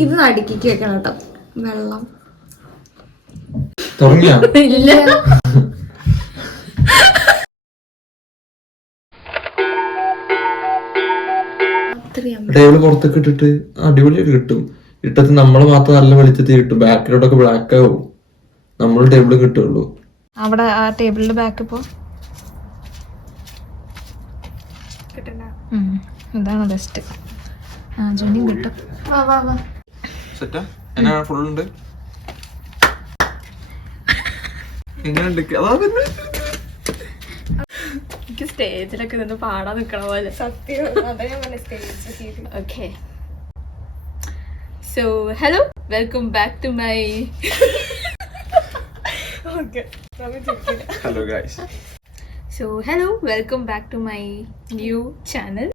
ഇത് നടുക്കി വെക്കണം കേട്ടോ. വെള്ളം ഇല്ല. ടേബിള് പുറത്തൊക്കെ ഇട്ടിട്ട് അടിപൊളിയായിട്ട് കിട്ടും. ഇട്ടത് നമ്മളെ മാത്രം നല്ല വെളിച്ചത്തിൽ കിട്ടും. ബാക്കിലോട്ടൊക്കെ ബ്ലാക്ക് ആവും. നമ്മൾ ടേബിള് കിട്ടുള്ളൂ. അവിടെ ആ ടേബിളിന്റെ ബാക്ക് ഇപ്പോ ഇതാണ് ബെസ്റ്റ്. ജോലിയും കിട്ടും. സെറ്റാ എന്നാ ഫുൾ ഉണ്ട്. എനിക്ക് സ്റ്റേജിലൊക്കെ നിന്ന് പാടാൻ നിക്കണ പോലെ. സത്യം. Okay, so hello, welcome back to my hello guys. So hello, welcome back to my new channel.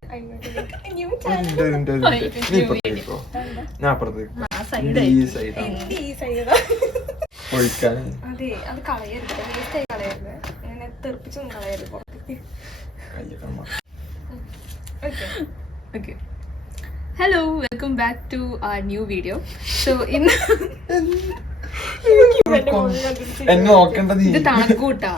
Okay. Hello, welcome back to our new video. So in എന്നെ നോക്കണ്ടത് ഇത് തണക്കൂട്ടാ.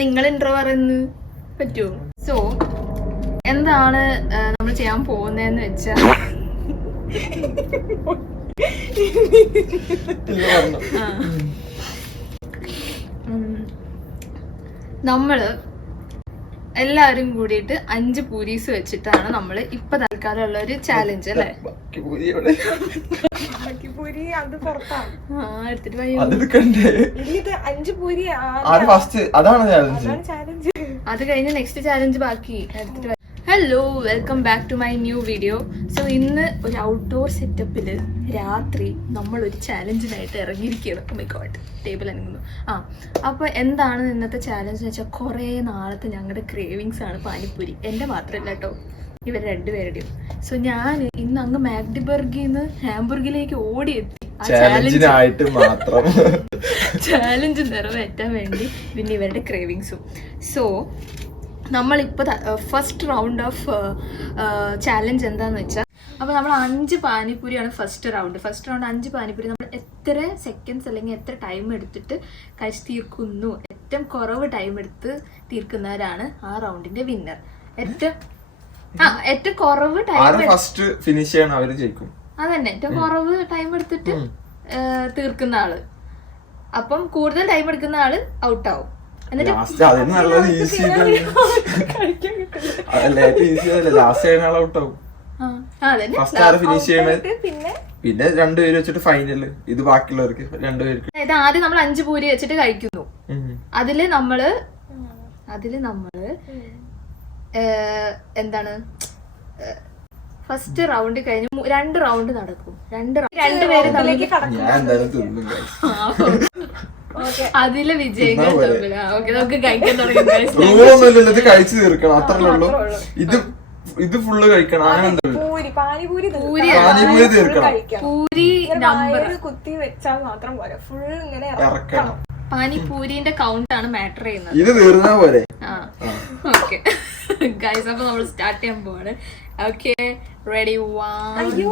നിങ്ങൾ ഇൻട്രോ പറയുന്നത് പറ്റുമോ? സോ എന്താണ് നമ്മൾ ചെയ്യാൻ പോകുന്നതെന്ന് വെച്ചാ, നമ്മള് എല്ലാവരും കൂടിയിട്ട് 5 പൂരീസ് വെച്ചിട്ടാണ് നമ്മള് ഇപ്പൊ തൽക്കാലം ഉള്ള ഒരു ചാലഞ്ച് അല്ലേ. അത് കഴിഞ്ഞ് നെക്സ്റ്റ് ചാലഞ്ച് ബാക്കി എടുത്തിട്ട്. Hello, welcome back to my new video. So ഇന്ന് ഒരു ഔട്ട്ഡോർ സെറ്റപ്പില് രാത്രി നമ്മൾ ഒരു ചാലഞ്ചിനായിട്ട് ഇറങ്ങിയിരിക്കുകയാണ്. ഓ മൈ ഗോഡ്, ടേബിൾ അനങ്ങുന്നു. അപ്പോൾ എന്താണ് ഇന്നത്തെ ചാലഞ്ച് എന്ന് വെച്ചാൽ, കുറേ നാളത്തെ ഞങ്ങളുടെ ക്രേവിങ്സ് ആണ് പാനിപ്പൂരി. എൻ്റെ മാത്രമല്ല കേട്ടോ, ഇവർ രണ്ടുപേരുടെയും. സോ ഞാൻ ഇന്ന് അങ്ങ് മാക്ഡിബർഗിൽ നിന്ന് ഹാംബർഗിലേക്ക് ഓടിയെത്തി ചാലഞ്ച് നിറവേറ്റാൻ വേണ്ടി, പിന്നെ ഇവരുടെ ക്രേവിങ്സും. സോ നമ്മളിപ്പോൾ ഫസ്റ്റ് റൗണ്ട് ഓഫ് ചാലഞ്ച് എന്താണെന്ന് വെച്ചാൽ, അപ്പോൾ നമ്മൾ 5 പാനിപ്പൂരിയാണ് ഫസ്റ്റ് റൗണ്ട്. 5 പാനിപ്പൂരി നമ്മൾ എത്ര സെക്കൻഡ്സ് അല്ലെങ്കിൽ എത്ര ടൈം എടുത്തിട്ട് കഴിച്ച് തീർക്കുന്നു, ഏറ്റവും കുറവ് ടൈം എടുത്ത് തീർക്കുന്നവരാണ് ആ റൗണ്ടിന്റെ വിന്നർ. ഏറ്റവും കുറവ് ടൈം ഫസ്റ്റ് ഫിനിഷ് ചെയ്യണം, അവര് ജയിക്കും. അതന്നെ, ഏറ്റവും കുറവ് ടൈം എടുത്തിട്ട് തീർക്കുന്ന ആള്. അപ്പം കൂടുതൽ ടൈം എടുക്കുന്ന ആള് ഔട്ടാവും. എന്നിട്ട് പിന്നെ 2 പേര് വെച്ചിട്ട് ഫൈനല്. ഇത് ബാക്കിയുള്ളവർക്ക് 2 പേർക്ക്. അതായത് ആദ്യം നമ്മൾ 5 പൂരി വെച്ചിട്ട് കഴിക്കുന്നു. അതില് നമ്മള് എന്താണ്, ഫസ്റ്റ് റൗണ്ട് കഴിഞ്ഞ് 2 റൗണ്ട് നടക്കും. 2 പേര് അതിലെ വിജയികൾ നമുക്ക് കഴിക്കാൻ തുടങ്ങി. കഴിച്ചു തീർക്കണം, അത്രേ ഉള്ളൂ. ഇത് ഫുള്ള് കഴിക്കണം. പൂരി നമ്പർ കുത്തി വെച്ചാൽ മാത്രം പോരാ, ഫുൾ ഇങ്ങനെ ഇറക്കണം. പാനിപൂരിന്റെ കൗണ്ട് ആണ് മാറ്റർ ചെയ്യുന്നത്. ഇത് തീർന്നാ പോരെ. ഓക്കെ ഗൈസ്, അപ്പൊ നമ്മൾ സ്റ്റാർട്ട് ചെയ്യാൻ പോവാണ്. Okay, ready? 1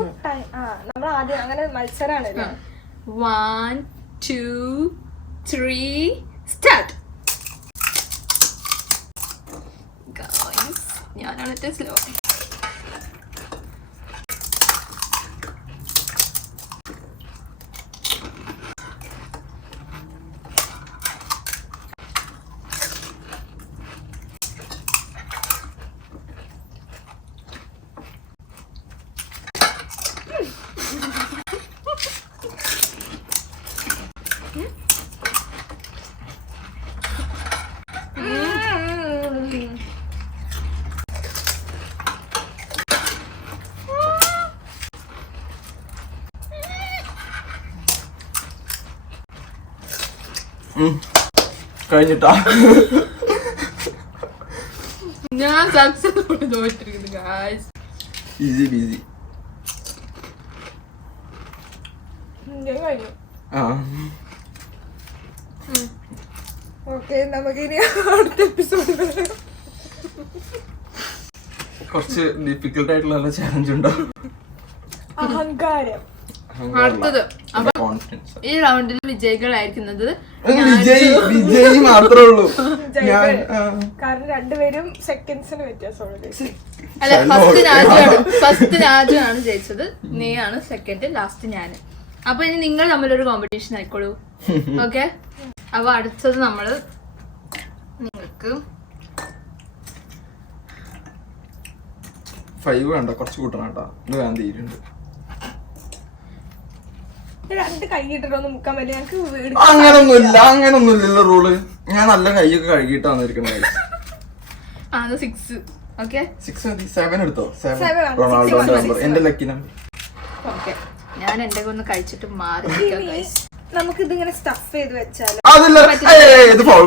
ആദ്യം അങ്ങനെ മത്സരമാണ്. 1 2 3 സ്റ്റാർട്ട്. ഗൈസ്, ഞാനാണ് ഏറ്റവും സ്ലോ. കഴിഞ്ഞിട്ടാ ഞാൻ സക്സസ്ഫുള്ളി തോറ്റിരിക്കുന്നു ഗായ്സ്. Easy peasy. ഓക്കെ, നമുക്കിനി അടുത്ത എപ്പിസോഡ് കുറച്ച് ഡിഫിക്കൽട്ട് ആയിട്ടുള്ള ചാലഞ്ച് ഉണ്ടോ? അഹങ്കാരം. അടുത്തത് അപ്പൊ ഈ റൗണ്ടിൽ വിജയികളായിരിക്കുന്നത് വിജയ് മാത്രമേ ഉള്ളൂ. കാരണം രണ്ടുപേരും സെക്കൻഡ്സിന് വ്യത്യാസമുള്ളത്. അല്ല, ഫസ്റ്റ് നാജുവാണ് ജയിച്ചത്, നീയാണ് സെക്കൻഡ്, ലാസ്റ്റ് ഞാന്. അപ്പൊ ഇനി നിങ്ങൾ തമ്മിലൊരു കോമ്പറ്റീഷൻ ആയിക്കോളൂ. ഓക്കെ, അപ്പൊ അടുത്തത് നമ്മള് നിങ്ങൾക്ക് 5 വേണ്ട, കുറച്ച് കൂട്ടണം കേട്ടോ. ഇത് വേണ്ട തീരുണ്ട്. രണ്ട് കൈയിട്ടൊന്നും മുക്കാൻ പറ്റില്ല. ഞങ്ങൾക്ക് അങ്ങനൊന്നുമില്ലല്ലോ റൂള്. ഞാൻ നല്ല കൈയൊക്കെ കഴുകിയിട്ട് വന്നിരിക്കുന്നത്. 6. ഓക്കെ, 6 മതി. 7 എടുത്തോ. 7 7 ആണ്. റൊണാൾഡോന്റെ നമ്പർ, എന്റെ ലക്കി നമ്പർ. ഓക്കെ, ഞാൻ എന്റെ ഒന്ന് കഴിച്ചിട്ട് മാറി. നമുക്ക് ഇതിങ്ങനെ സ്റ്റഫ് ചെയ്ത് വെച്ചാലോ? അതില്ല, ഇത് ഫോൾ.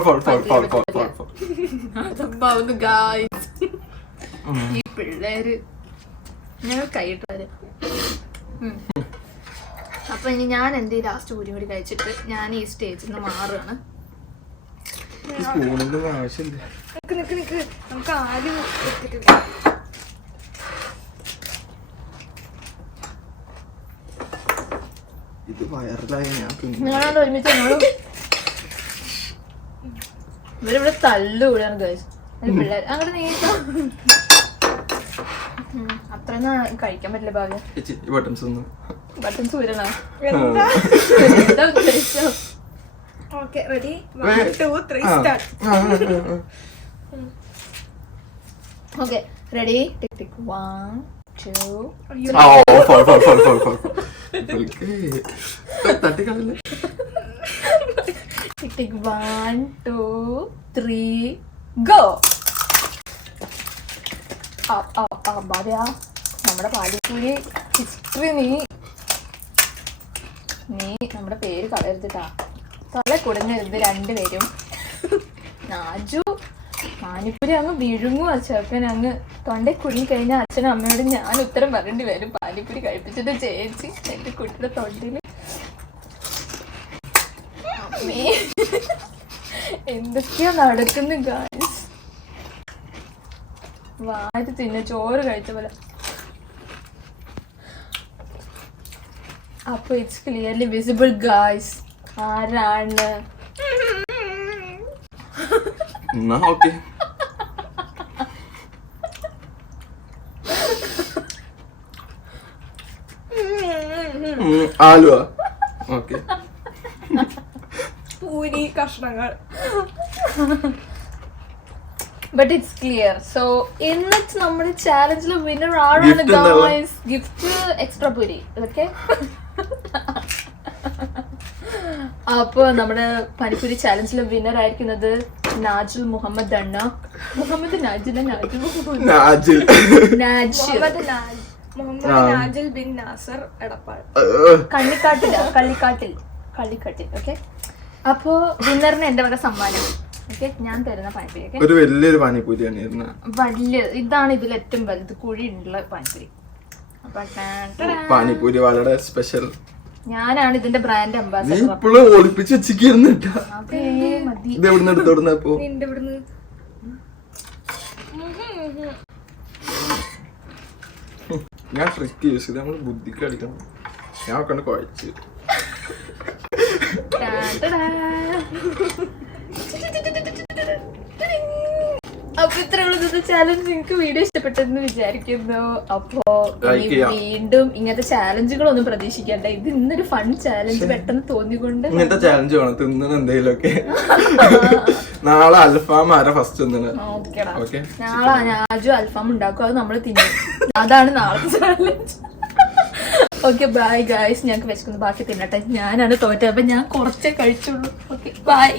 ഈ പിള്ളേര് ഞങ്ങൾ കൈയിട്ട്. അപ്പൊ ഇനി ഞാൻ എന്റെ ലാസ്റ്റ് കൂടി കൂടി കഴിച്ചിട്ട് ഞാൻ ഈ സ്റ്റേജിൽ നിന്ന് മാറുകയാണ്. സ്പൂണിന്റെ ആവശ്യമില്ല. നിക്ക് നമുക്ക് ആരും എടുത്തിട്ടില്ല. ഇത് വയറിലായി ഞാൻ നിങ്ങളോട് ഒരുമിച്ച് ഇവരിവിടെ തല്ലുകൂടാണ് ഗൈസ് പിള്ളേർ. അങ്ങോട്ട് നീക്കാം. അത്രയൊന്നും കഴിക്കാൻ പറ്റില്ല. ഭാഗ്യം ബട്ടൺസ് ഊരണോ? എന്താ ഉദ്ദേശിച്ചോ? Okay, ready? 1 2 3 start. Okay, ready? Tick tick 1 2 തട്ടിക്കളല്ലേ. Tick tick 1 2 3 go. നമ്മുടെ പാലിപ്പൂരി ഹിസ്റ്ററി നീ നമ്മുടെ പേര് കളയരുതിട്ടാ. തല കുടഞ്ഞത് രണ്ടുപേരും. നാജു പാനിപ്പൂരി അങ്ങ് വിഴുങ്ങും. ചെറുക്കൻ അങ്ങ് തൊണ്ടേ കുടുങ്ങി കഴിഞ്ഞാൽ അച്ഛനും അമ്മയോട് ഞാൻ ഉത്തരം പറയേണ്ടി വരും. പാനിപ്പൂരി കഴിപ്പിച്ചിട്ട് ചേച്ചി എന്റെ കുട്ടിയുടെ തൊണ്ടില് അമ്മേ എന്തൊക്കെയാ നടക്കുന്നു ഗായ്സ്. വാരി തിന്നെ ചോറ് കഴിച്ച പോലെ. അപ്പൊ ഇറ്റ്സ് ക്ലിയർലി വിസിബിൾ ഗായ്സ് ആരാണ്. ആലുവ. ഓക്കെ, പൂരി കഷ്ണങ്ങൾ. But it's clear. സോ ഇന്നത്തെ നമ്മുടെ ചാലഞ്ചിലെ വിന്നർ ആരാണ് guys? Gift extra puri. Okay, അപ്പൊ നമ്മുടെ പനിപ്പൂരി ചാലഞ്ചിലെ വിന്നർ ആയിരിക്കുന്നത് നാജിൽ മുഹമ്മദ് അണ്ണ. മുഹമ്മദ് നാജിൽ നാജിൽ ബിൻ നാസർ എടപ്പാൾ. കള്ളിക്കാട്ടിൽ. ഓക്കെ, അപ്പോ വിന്നറിന് എന്റെ വക സമ്മാനം. ഓക്കെ, ഞാൻ തരുന്ന പാനിപ്പൂരി. ഓക്കെ, ഒരു വലിയൊരു പാനിപ്പൂരിയാണ്. വലിയ ഇതാണ് ഇതിൽ ഏറ്റവും വലുത് കുഴിയുള്ള പാനിപ്പൂരി. പാനിപ്പൂരി വളരെ സ്പെഷ്യൽ. ഞാനാണ് ഇതിന്റെ ബ്രാൻഡ് അംബാസഡർ. ഇപ്പോഴും ഒളിപ്പിച്ച് വെച്ചിരിക്കുന്നിട്ടാ. ഇത് എവിടുന്ന് എടുത്തോടുന്ന? ഇപ്പൊ ഞാൻ ട്രിക്ക് യൂസ് ചെയ്ത് നമ്മള് ബുദ്ധിക്ക് അടിക്കണം. ഞാൻ കണ്ട് കുഴച്ച്. അപ്പൊ ഇത്രയുള്ള ചാലഞ്ച് നിങ്ങൾക്ക് വീഡിയോ ഇഷ്ടപ്പെട്ടെന്ന് വിചാരിക്കുന്നു. അപ്പോ വീണ്ടും ഇങ്ങനത്തെ ചാലഞ്ചുകളൊന്നും പ്രതീക്ഷിക്കണ്ട. ഇത് ഇന്നൊരു ഫൺ ചാലഞ്ച് പെട്ടെന്ന് തോന്നിക്കൊണ്ട് ഇങ്ങനത്തെ ചാലഞ്ച് വേണം. തിന്നണ എന്തെങ്കിലുമൊക്കെ. നാളെ അൽഫാം ആരാ ഫസ്റ്റ് തിന്നണ? നാളെ ഞാജു അൽഫാം ഉണ്ടാക്കും, അത് നമ്മള് തിന്നും. അതാണ് നാളത്തെ ചാലഞ്ച്. Okay, bye guys. ഞങ്ങൾക്ക് വെച്ചിരിക്കുന്നു. ബാക്കി തിന്നട്ടെ. ഞാനാണ് തോറ്റത്, അപ്പൊ ഞാൻ കുറച്ചേ കഴിച്ചുള്ളൂ. Okay, by.